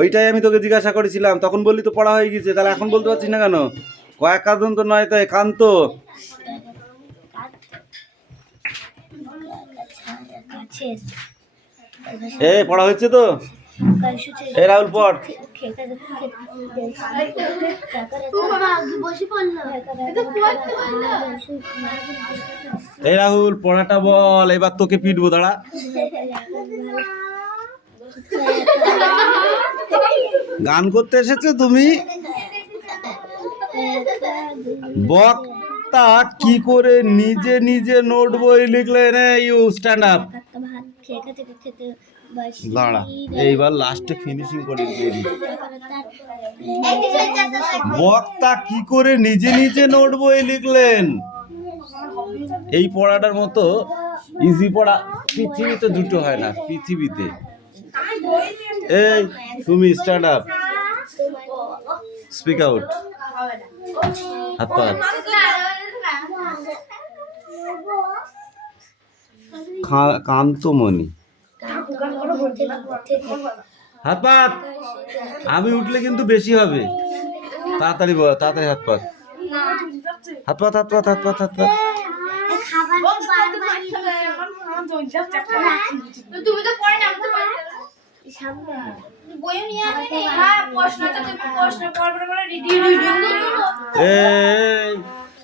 ওইটাই আমি তোকে জিজ্ঞাসা করেছিলাম, তখন বললি তো পড়া হয়ে গেছে, তাহলে এখন বলতে পারছিস না কেন? কয়েক কাঁদন তো নয়, তাই কান্ত। এ পড়া হচ্ছে তো? এই রাহুল পড়। এই রাহুল পড়াটা বল, এবার তোকে পিটবো, দাঁড়া। গান করতে এসেছো তুমি? বক্তা কি করে নিজে নিজে নোট বই লিখলেন? You stand up. দাঁড়া, এইবার লাস্টে ফিনিশিং করে দিয়ে দিই। বক্তা কি করে নিজে নিজে নোট বই লিখলেন? এই পড়াটার মতো ইজি পড়া পৃথিবীতে দুটো হয় না, পৃথিবীতে। এই তুমি স্ট্যান্ড আপ, স্পিক আউট, হাত পা। কান্তমণি, হাত পাত। আমি উঠলে কিন্তু বেশি হবে, তাড়াতাড়ি তাড়াতাড়ি হাত পাত, হাত পাত, হাত পাত, হাত পাত, হাত পাত।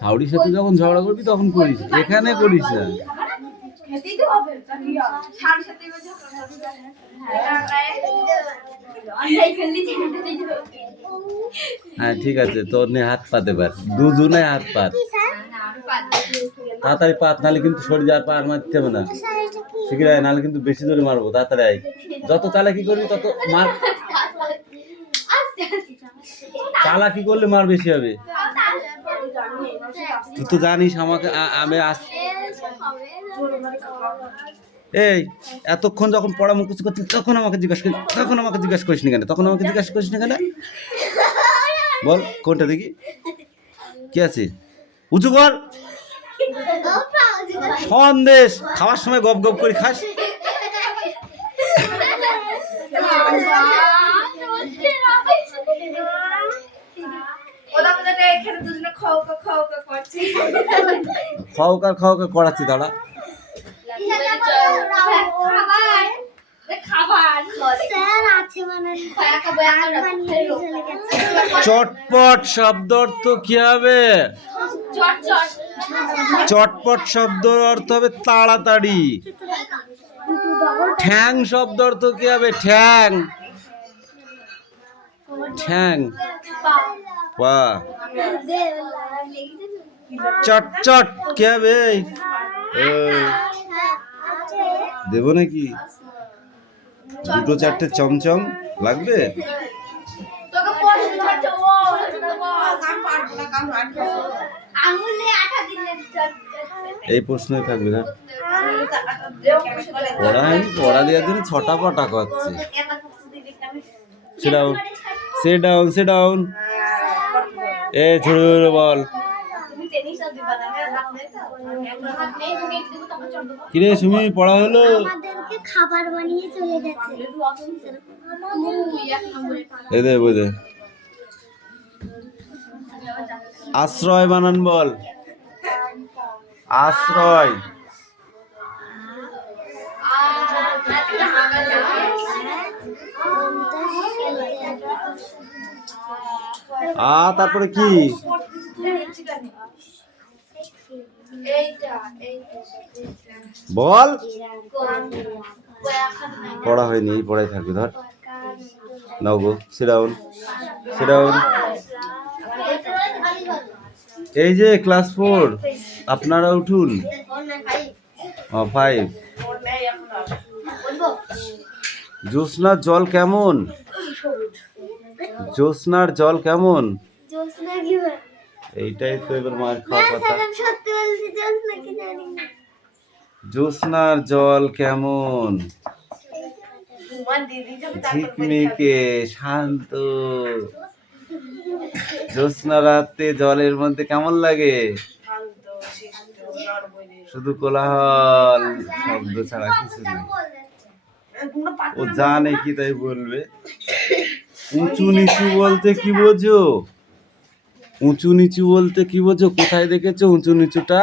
সাউরির সাথে যখন ঝগড়া করবি তখন করিস, এখানে করিস না। হ্যাঁ ঠিক আছে, তোর নে হাত পাতে পার, দুজনে হাত পাত, তাড়াতাড়ি পাত, নাহলে কিন্তু শরীর আর পা আর মারতে হবে না, শিখে যায়, নাহলে কিন্তু বেশি জোরে মারবো। তাড়াতাড়ি আয়, যত চালাকি করবি তত মার, চালাকি করলে মার বেশি হবে। তুই তো জানিস আমাকে, আমি এই এতক্ষণ যখন পড়া মুখস্থ করছিস তখন আমাকে জিজ্ঞাসা করিস, তখন আমাকে জিজ্ঞাসা করিস না কেন? তখন আমাকে জিজ্ঞাসা করিস না কেন? বল কোনটা দেখি কি আছে, উঁচু কর। সন্দেশ খাওয়ার সময় গপ গপ করে খাস। খাওকা করাচ্ছি, দাঁড়া। চটপট শব্দ অর্থ কি হবে? চটপট শব্দ অর্থ হবে তাড়াতাড়ি। ঠ্যাং শব্দ অর্থ কি হবে? ঠ্যাং, ঠ্যাং, পা। চটচট কি হবে? দেবো নাকি দুটো চারটে চমচম লাগবে? এই প্রশ্নই থাকবে না। পড়া দেওয়ার জন্য ছটা পটা করছে। Sit down, sit down, sit down. এ ছোট বল, কিরে সুমি পড়া হলো? আমাদেরকে খাবার বানিয়ে চলে গেছে। এই দে বই দে। আশ্রয় বানান বল, আশ্রয়। তারপরে কি বল? পড়া হয়নি, এই পড়াই থাকবে। ধর নাও গো, সিট ডাউন, সিট ডাউন। এই যে ক্লাস 4, আপনারা উঠুন। 5। জ্যোৎস্নার জল কেমন? জ্যোৎস্নার জল কেমন? এইটাই তো এবার মার খাওয়া কথা। জ্যোৎস্নার জল কেমন? ঝিকমিকে শান্ত। জ্যোৎস্না রাতে জলের মধ্যে কেমন লাগে? শুধু কোলাহল, শব্দ ছাড়া কিছু নেই। ও জানে কি তাই বলবে। উঁচু নিচু বলতে কি বোঝো? উঁচু নিচু বলতে কি বোঝো? কোথায় দেখেছো উঁচু নিচুটা?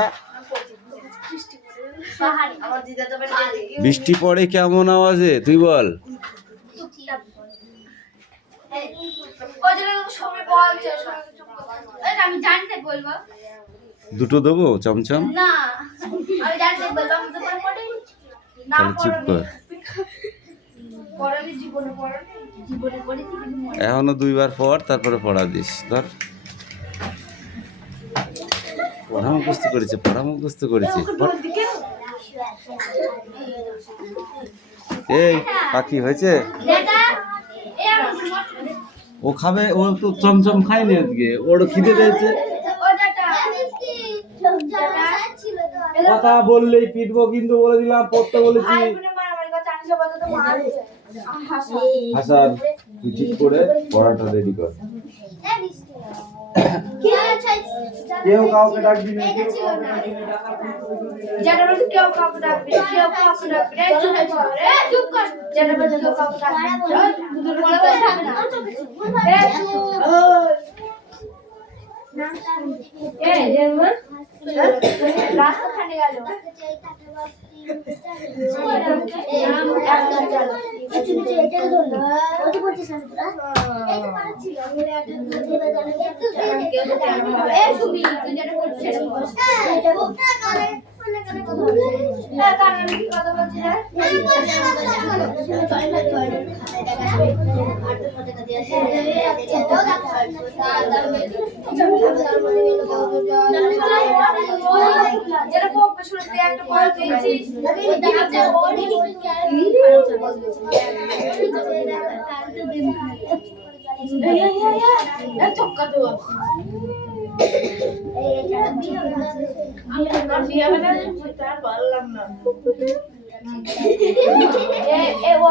বৃষ্টি পড়ে কেমন আওয়াজে তুই বল। আমি জানতে বলবো। দুটো দেবো চমচম? না আমি জানতে বলবো, আমি তো পড়ে না। তাহলে চুপ কর। পড়ালে জীবনে পড়ালে জীবনে পড়েছি কিন্তু এখনো 2 বার পর তারপরে পড়া দিস। ধর পড়া মুখস্থ করেছে, পড়া মুখস্থ করেছে। এই পাখি হয়েছে? ও খাবে, ও তো চমচম খায়নি আজকে, ওর খিদে পেয়েছে। কথা বললেই পিটবো কিন্তু, বলে দিলাম পড়তে বলেছি। হাসান তুই ঠিক করে পড়াটা রেডি কর। কেউ কাউকে ডাকবি না, কেউ কাউকে ডাকবি না। যেটা বলছে কেউ কাউকে ডাকবি না, কেউ কাউকে ডাকবি না। চুপ কর। যেটা বলছে কেউ কাউকে ডাকবি না, দুটো বলে বলে ডাকবি না। এই যেমন রাস্তা খানে গেল।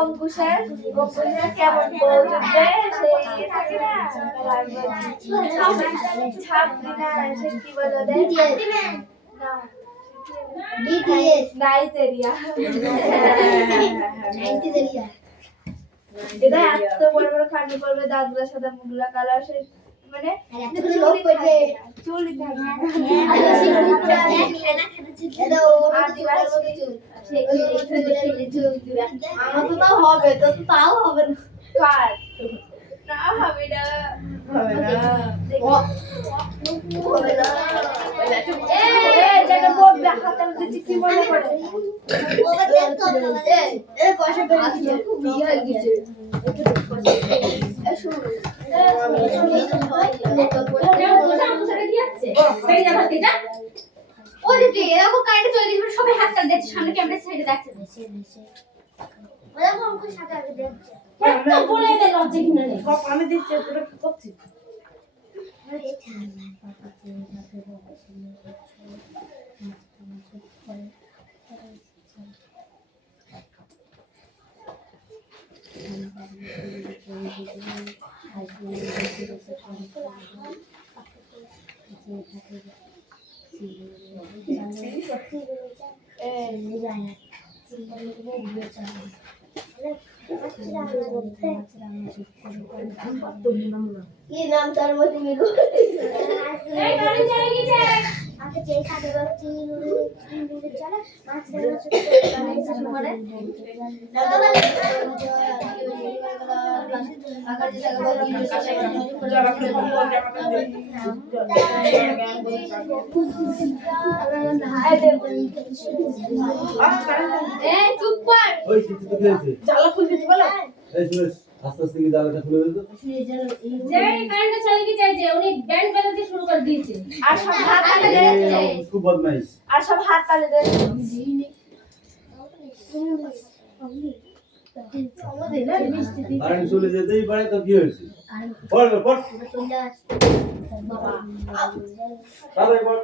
অঙ্কুশের কেমন বলবে সে থাকে না ছাপড়ি না, সে কি বলে নাইজেরিয়া। এটা এত বড় বড় খান্ডি করবে, দাঁতগুলো সাদা, মুখগুলা কালো, সে মানে চুলি হবে তো তাও হবে না। কার না হবে না, হবে না, হবে না। এই যেটা বোর্ড দেখাতে দিচ্ছি কি মনে করে ওকে দেখতে হবে না। এই পয়সা বের হচ্ছে, বিয়ে হয়ে গেছে। সবাই হাত টান দিচ্ছে, সামনে ক্যামেরা সাইডে দেখছে। বলে দে লজ্জা কিনা নেই, আমি দিচ্ছি তোরা কি করছিস? কি নাম তার মধ্যে মিলু? এই গাড়ি চলে গেছে। আচ্ছা যে কাজে বলছি নুরে চলে মাছ ধরে শুরু করে। এই চুপ কর। ওই কিছু তো দিয়েছে। জালা খুলে দিতে বলো। এই শুন, আস্তে আস্তে কি জালাটা খুলে দে তো। যে কারেন্টটা চলে গেছে, যে উনি ব্যান্ড বাজাতে শুরু করে দিয়েছে। আর সব হাত তালে দিয়েছে। খুব বদমাইশ। আর সব হাত তালে দিয়েছে। কারেন্ট চলে যেতেই পারে তো কি হয়েছে? পড় পড় বাবা তাড়াতাড়ি পড়।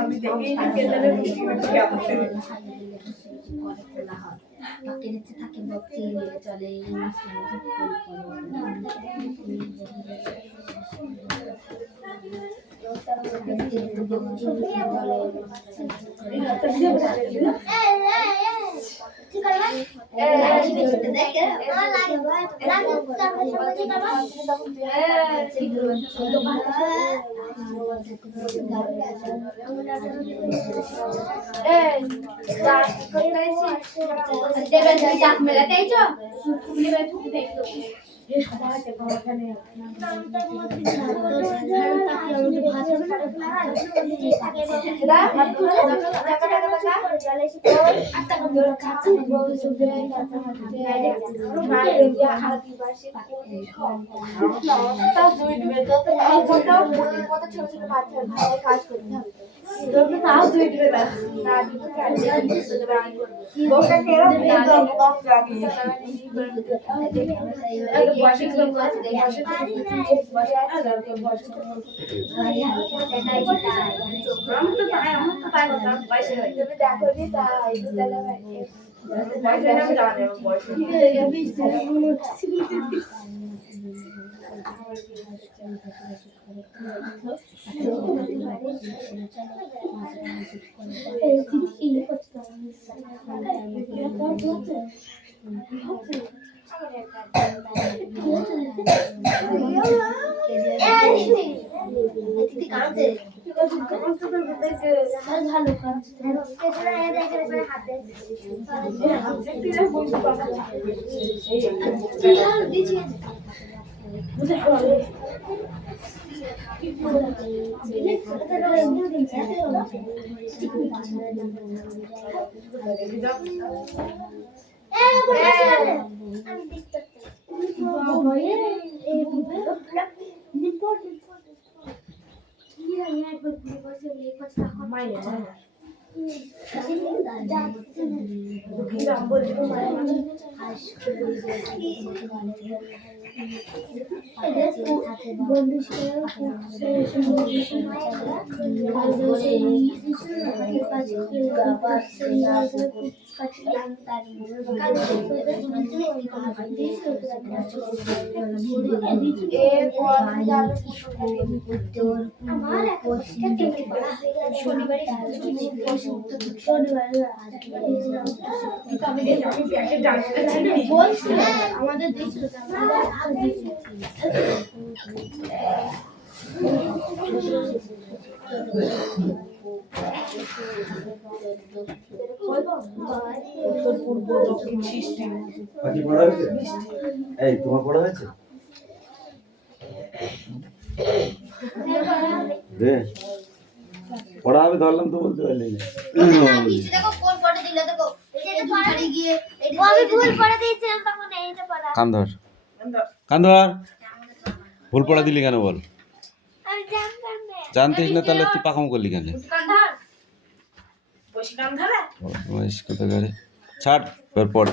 আমি দেখি কেদারে বসে আছে। পাখির নিচে থাকে বক্তি চলে বাকি পড়া হয়েছে? এই তোমার পড়া হয়েছে? দে পড়া হবে ধরলাম তো বলতে পারলি না। কান ধর কান ধর ভুল পড়া দিলি কেন বল? জানতিস না তাহলে তুই পাকাম করলি কেন? কথা করে ছাড় তোর পড়।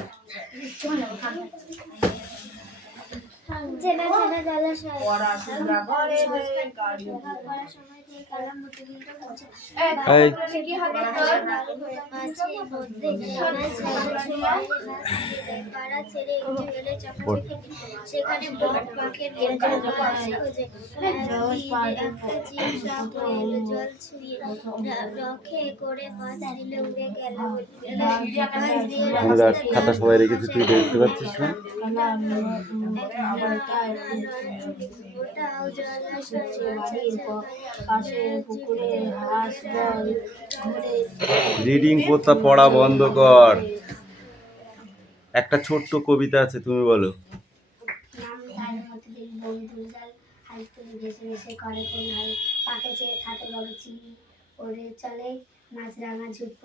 এই সেখানে বক পাখির জল ছুঁয়ে রক্ষে করে মাছ দিলে উড়ে গেল। খাতা সবাই রেখেছে তুই দেখতে পাচ্ছিস না? রিডিং পড়া বন্ধ কর। একটা ছোট্ট কবিতা আছে, তুমি বলো।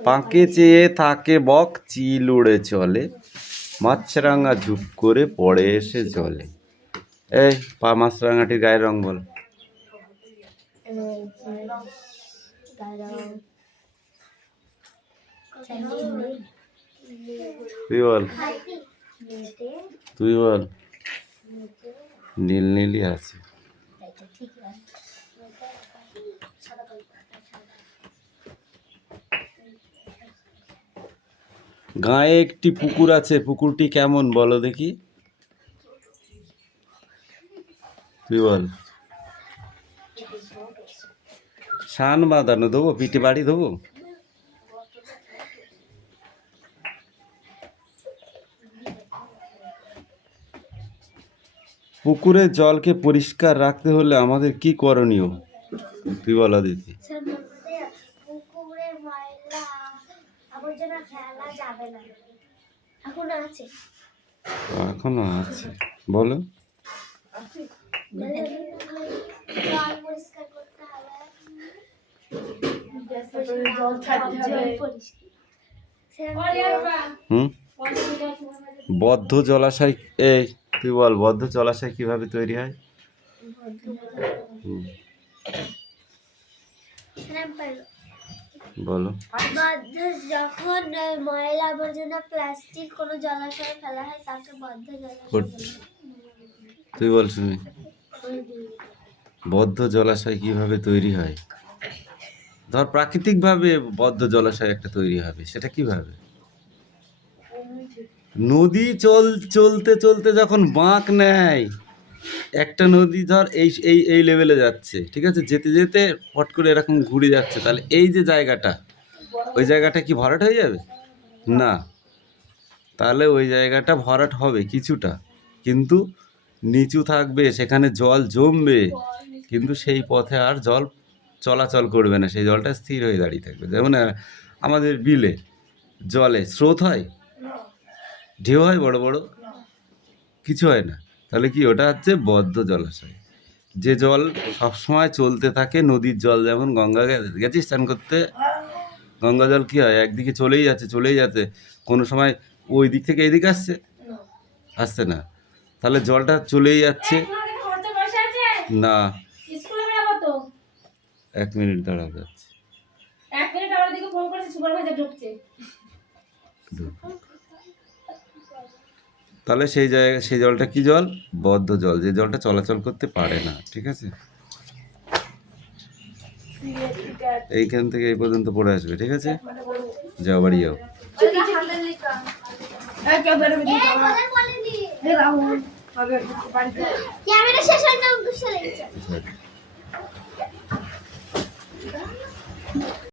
পাকে চেয়ে থাকে বক, চিল উড়ে চলে, মাছরাঙা ঝুপ করে পড়ে এসে জলে। এই মাছরাঙাটির গায়ের রং বল। তুই বল, তুই বল। নীল নীলই আছে। গায়ে একটি পুকুর আছে, পুকুরটি কেমন বলো দেখি, তুই বল। শান বাঁধানো, দেবো পিঠে বাড়ি দেবো। পুকুরের জলকে পরিষ্কার রাখতে হলে আমাদের কি করণীয়, তুই বলো দিদি। পুকুরের ময়লা আবর্জনা ফেলা যাবে না, এখন আছে। এখনো আছে, বলো। জল পরিষ্কার করতে হবে, জল হুম, বদ্ধ জলাশয়, এই তুই বল, বদ্ধ জলাশয় কিভাবে তৈরি হয়? হুম, বলো। যখন ময়লা আবর্জনা প্লাস্টিক কোনো জলাশয়ে ফেলা হয় তাকে বদ্ধ জলাশয় বলে। তুই বল শুনি, বদ্ধ জলাশয় কিভাবে তৈরি হয়? ধর প্রাকৃতিকভাবে বদ্ধ জলাশয় একটা তৈরি হবে, সেটা কিভাবে? নদী চলতে চলতে যখন বাঁক নেয়, একটা নদী ধর এই এই এই লেভেলে যাচ্ছে, ঠিক আছে, যেতে যেতে ফট করে এরকম ঘুরে যাচ্ছে, তাহলে এই যে জায়গাটা, ওই জায়গাটা কি ভরাট হয়ে যাবে? না, তাহলে ওই জায়গাটা ভরাট হবে কিছুটা, কিন্তু নিচু থাকবে, সেখানে জল জমবে, কিন্তু সেই পথে আর জল চলাচল করবে না, সেই জলটা স্থির হয়ে দাঁড়িয়ে থাকবে। যেমন আমাদের বিলে জলে স্রোত হয়, ঢেউ হয় বড় বড়, কিছু হয় না, তাহলে কি ওটা হচ্ছে বদ্ধ জলাশয়। যে জল সবসময় চলতে থাকে, নদীর জল, যেমন গঙ্গা গেছিস স্নান করতে, গঙ্গা জল কী হয়, একদিকে চলেই যাচ্ছে, কোনো সময় ওই দিক থেকে এই দিকে আসছে না, তাহলে জলটা চলেই যাচ্ছে। না, 1 মিনিট দাঁড়াও যাচ্ছে। তাহলে সেই জলটা কি জল? বদ্ধ জল, যে জলটা চলাচল করতে পারে না, ঠিক আছে। এইখান থেকে এই পর্যন্ত পড়ে আসবে, ঠিক আছে, যাও বাড়ি যাও। ক্যামেরা শেষ হয় না,